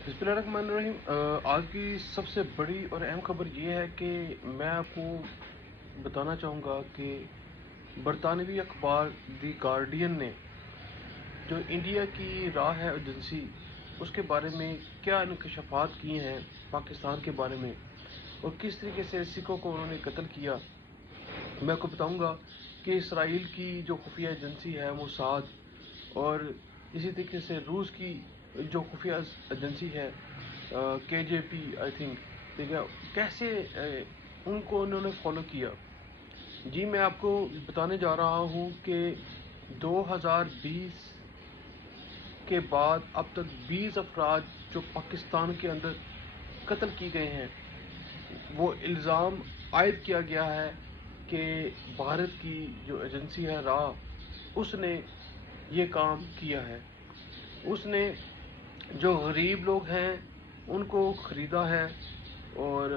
बिस्मिल्लाहिर्रहमानिर्रहीम। आज की सबसे बड़ी और अहम खबर ये है कि मैं आपको बताना चाहूँगा कि बरतानवी अखबार दी गार्डियन ने जो इंडिया की राह है एजेंसी उसके बारे में क्या इंकशाफात किए हैं पाकिस्तान के बारे में और किस तरीके से सिखों को उन्होंने कत्ल किया। मैं आपको बताऊंगा कि इसराइल की जो खुफिया एजेंसी है मोसाद और इसी तरीके से रूस की जो खुफिया एजेंसी है KGB आई थिंक, ठीक है, कैसे उनको उन्होंने फॉलो किया। जी मैं आपको बताने जा रहा हूँ कि 2020 के बाद अब तक 20 अफराद जो पाकिस्तान के अंदर कत्ल किए गए हैं, वो इल्ज़ाम आयद किया गया है कि भारत की जो एजेंसी है राह उसने ये काम किया है। उसने जो गरीब लोग हैं उनको ख़रीदा है और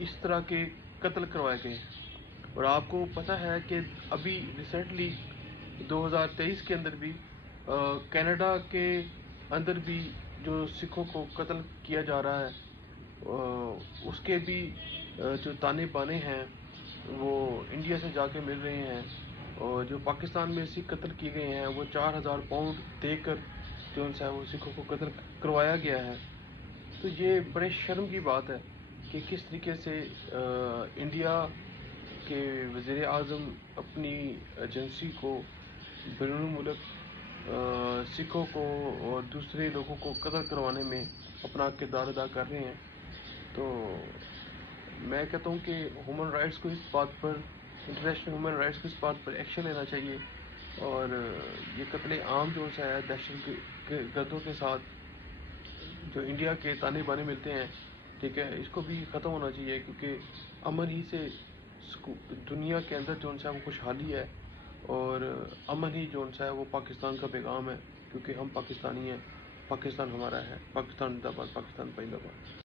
इस तरह के कत्ल करवाए गए। और आपको पता है कि अभी रिसेंटली 2023 के अंदर भी कनाडा के अंदर भी जो सिखों को कत्ल किया जा रहा है, उसके भी जो ताने बाने हैं वो इंडिया से जाके मिल रहे हैं। और जो पाकिस्तान में सिख कत्ल किए गए हैं वो 4,000 पाउंड देकर जो उनसे वो सिखों को कत्ल करवाया गया है। तो ये बड़े शर्म की बात है कि किस तरीके से इंडिया के वज़ीर आज़म अपनी एजेंसी को बैरून मुल्क सिखों को और दूसरे लोगों को कत्ल करवाने में अपना किरदार अदा कर रहे हैं। तो मैं कहता हूँ कि ह्यूमन राइट्स को इस बात पर, इंटरनेशनल ह्यूमन राइट्स को इस बात पर एक्शन लेना चाहिए। और ये कत्ले आम जो सा है दहशत गर्दों के साथ जो इंडिया के ताने बाने मिलते हैं, ठीक है, इसको भी ख़त्म होना चाहिए, क्योंकि अमन ही से दुनिया के अंदर जो सा है वो खुशहाली है। और अमन ही जो सा है वो पाकिस्तान का पैगाम है, क्योंकि हम पाकिस्तानी हैं। पाकिस्तान हमारा है। पाकिस्तान जिंदाबाद, पाकिस्तान जिंदाबाद।